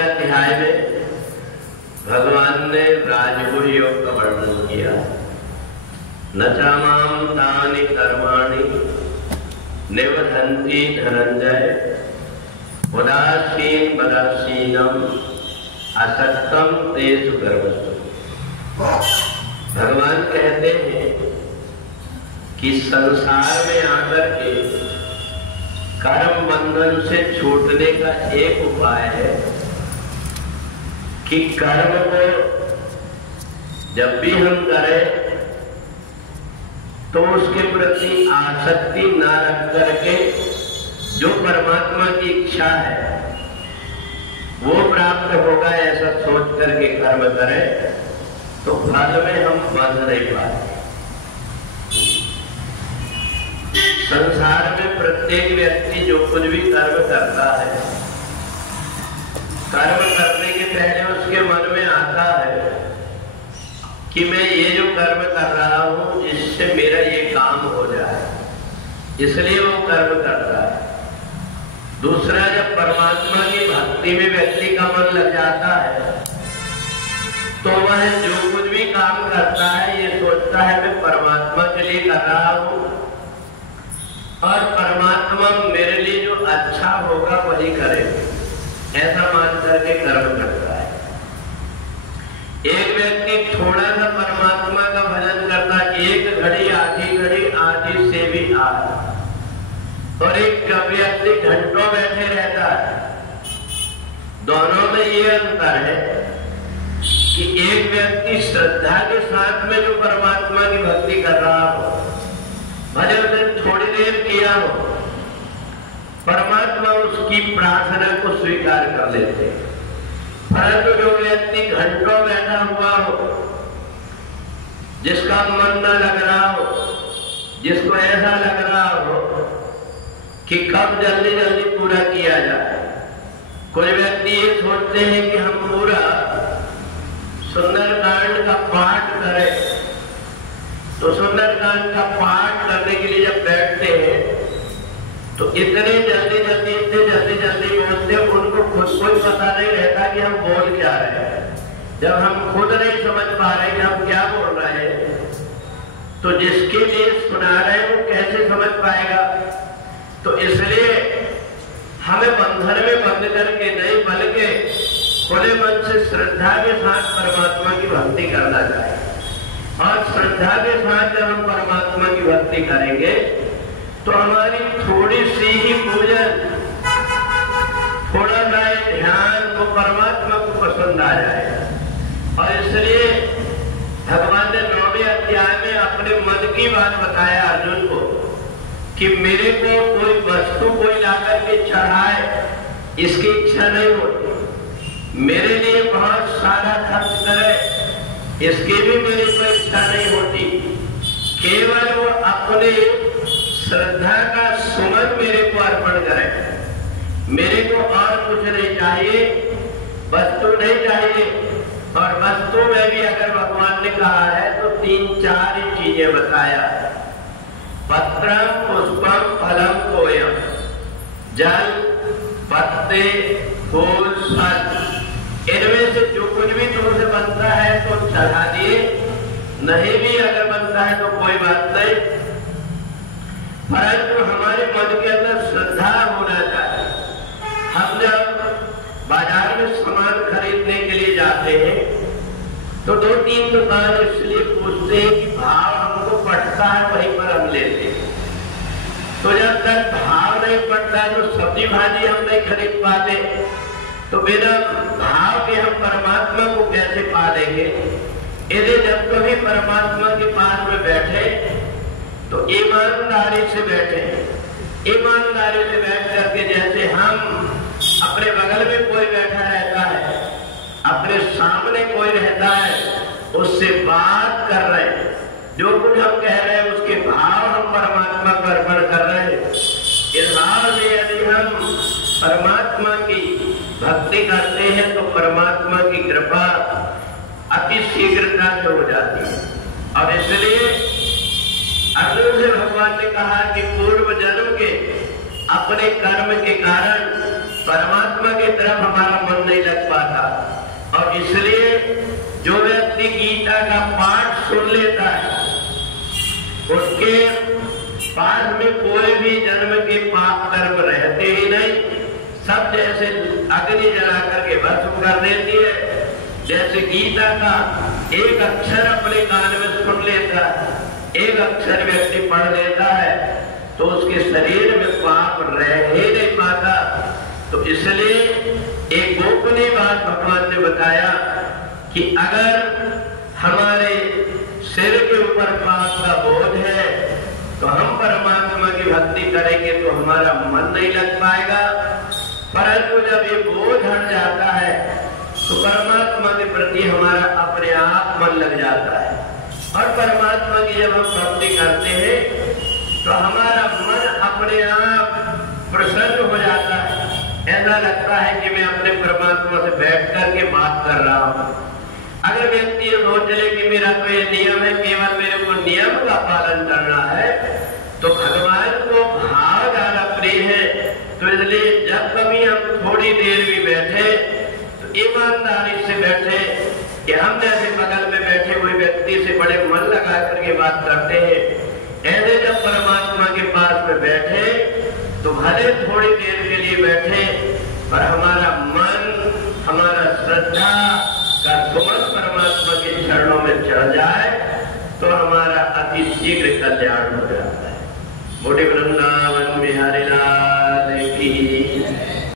अध्याय में भगवान ने राजगुरु योग का वर्णन किया। न चामाम तानि कर्माणि निबधन्ति धनंजय उदासीन बदासीनम असक्तम तेषु कर्मसु। भगवान कहते हैं कि संसार में आकर के कर्म बंधन से छूटने का एक उपाय है कि कर्म को जब भी हम करें तो उसके प्रति आसक्ति ना रख करके जो परमात्मा की इच्छा है वो प्राप्त होगा ऐसा सोच करके कर्म करें तो फल में हम बंध नहीं पाते। संसार में प्रत्येक व्यक्ति जो कुछ भी कर्म करता है, कर्म करने के पहले उसके मन में आता है कि मैं ये जो कर्म कर रहा हूं इससे मेरा ये काम हो जाए, इसलिए वो कर्म करता है। दूसरा, जब परमात्मा की भक्ति में व्यक्ति का मन लग जाता है तो वह जो कुछ भी काम करता है ये सोचता है मैं परमात्मा के लिए कर रहा हूं और परमात्मा मेरे लिए जो अच्छा होगा वही करे, ऐसा मान करके कर्म करता है। एक व्यक्ति थोड़ा सा परमात्मा का भजन करता है, एक घड़ी आधी से भी आधी, और एक व्यक्ति घंटों बैठे रहता है। दोनों में ये अंतर है कि एक व्यक्ति श्रद्धा के साथ में जो परमात्मा की भक्ति कर रहा हो, भले उसने थोड़ी देर किया हो, परमात्मा उसकी प्रार्थना को स्वीकार कर लेते हैं। परंतु जो व्यक्ति घंटों बैठा हुआ हो, जिसका मन न लग रहा हो, जिसको ऐसा लग रहा हो कि कब जल्दी जल्दी पूरा किया जाए। कोई व्यक्ति ये सोचते हैं कि हम पूरा सुंदरकांड का पाठ करें, तो सुंदरकांड का पाठ करने के लिए जब बैठते हैं तो इतने जल्दी जल्दी बोलते हैं, उनको खुद कोई पता नहीं रहता कि हम बोल क्या रहे हैं। जब हम खुद नहीं समझ पा रहे कि हम क्या बोल रहे हैं तो जिसके लिए सुना रहे हैं वो कैसे समझ पाएगा। तो इसलिए हमें बंधन में बंद करके नहीं, बल्कि खुले मन से श्रद्धा के साथ परमात्मा की भक्ति करना चाहिए। और श्रद्धा के साथ जब हम परमात्मा की भक्ति करेंगे तो हमारी थोड़ी सी ही पूजन, थोड़ा सा ध्यान तो परमात्मा को पसंद आ जाएगा। और इसलिए भगवान ने 9वें अध्याय में अपने मन की बात बताया अर्जुन को कि मेरे को कोई वस्तु कोई लाकर के चढ़ाए इसकी इच्छा नहीं होती, मेरे लिए बहुत सारा खर्च करे इसकी भी मेरी कोई इच्छा नहीं होती। केवल वो अपने श्रद्धा का सुमन मेरे को अर्पण करे, मेरे को और कुछ नहीं चाहिए, वस्तु नहीं चाहिए। और वस्तु में भी अगर भगवान ने कहा है तो 3-4 ही चीजें बताया। पत्रम पुष्पम फलम तोयम, जल, पत्ते, फूल, फल, इनमें से जो कुछ भी तुमसे बनता है तो चढ़ा दिए, नहीं भी अगर बनता है तो कोई बात नहीं, परंतु हमारे मन के अंदर श्रद्धा होना चाहिए। हम जब बाजार में सामान खरीदने के लिए जाते हैं तो 2-3 दुकान इसलिए पूछते हैं कि भाव हमको पड़ता है, वहीं पर हम लेते हैं। तो जब तक भाव नहीं पड़ता तो सब्जी भाजी हम नहीं खरीद पाते, तो बिना भाव के हम परमात्मा को कैसे पा लेंगे। यदि जब कभी परमात्मा के पास में बैठे तो ईमानदारी से बैठे, ईमानदारी से बैठ करके, जैसे हम अपने बगल में कोई बैठा रहता है, अपने सामने कोई रहता है, उससे बात कर रहे हैं, जो कुछ हम कह रहे हैं उसके भाव हम परमात्मा को अर्पण कर रहे हैं। इस भाव से यदि हम परमात्मा की भक्ति करते हैं तो परमात्मा की कृपा अति शीघ्रता से हो जाती है। और इसलिए अर्जुन से भगवान ने कहा कि पूर्व जन्म के अपने कर्म के कारण परमात्मा की तरफ हमारा मन नहीं लग पाता। और इसलिए जो व्यक्ति गीता का पाठ सुन लेता है उसके पास में कोई भी जन्म के पाप कर्म रहते ही नहीं, सब जैसे अग्नि जला करके भस्म कर देती है। जैसे गीता का एक अक्षर अपने कान में सुन लेता है, एक अक्षर व्यक्ति पढ़ लेता है तो उसके शरीर में पाप रह ही नहीं पाता। तो इसलिए एक गोपनीय बात भगवान ने बताया कि अगर हमारे सिर के ऊपर पाप का बोझ है तो हम परमात्मा की भक्ति करेंगे तो हमारा मन नहीं लग पाएगा, परंतु जब ये बोझ हट जाता है तो परमात्मा के प्रति हमारा अपने आप मन लग जाता है। और परमात्मा की जब हम भक्ति करते हैं तो हमारा मन अपने आप प्रसन्न हो जाता है। ऐसा लगता है कि मैं अपने परमात्मा से बैठ करके बात कर रहा हूँ। अगर व्यक्ति ये सोच ले कि मेरा तो ये नियम है, केवल मेरे को नियम का पालन करना है, तो भगवान को भाव ज्यादा प्रिय है। तो इसलिए जब कभी हम थोड़ी देर भी बैठे तो ईमानदारी से बैठे कि हम जैसे बगल में बैठे कोई व्यक्ति से बड़े मन लगा करके बात करते हैं, ऐसे जब परमात्मा के पास में बैठे तो भले थोड़ी देर के लिए बैठे पर हमारा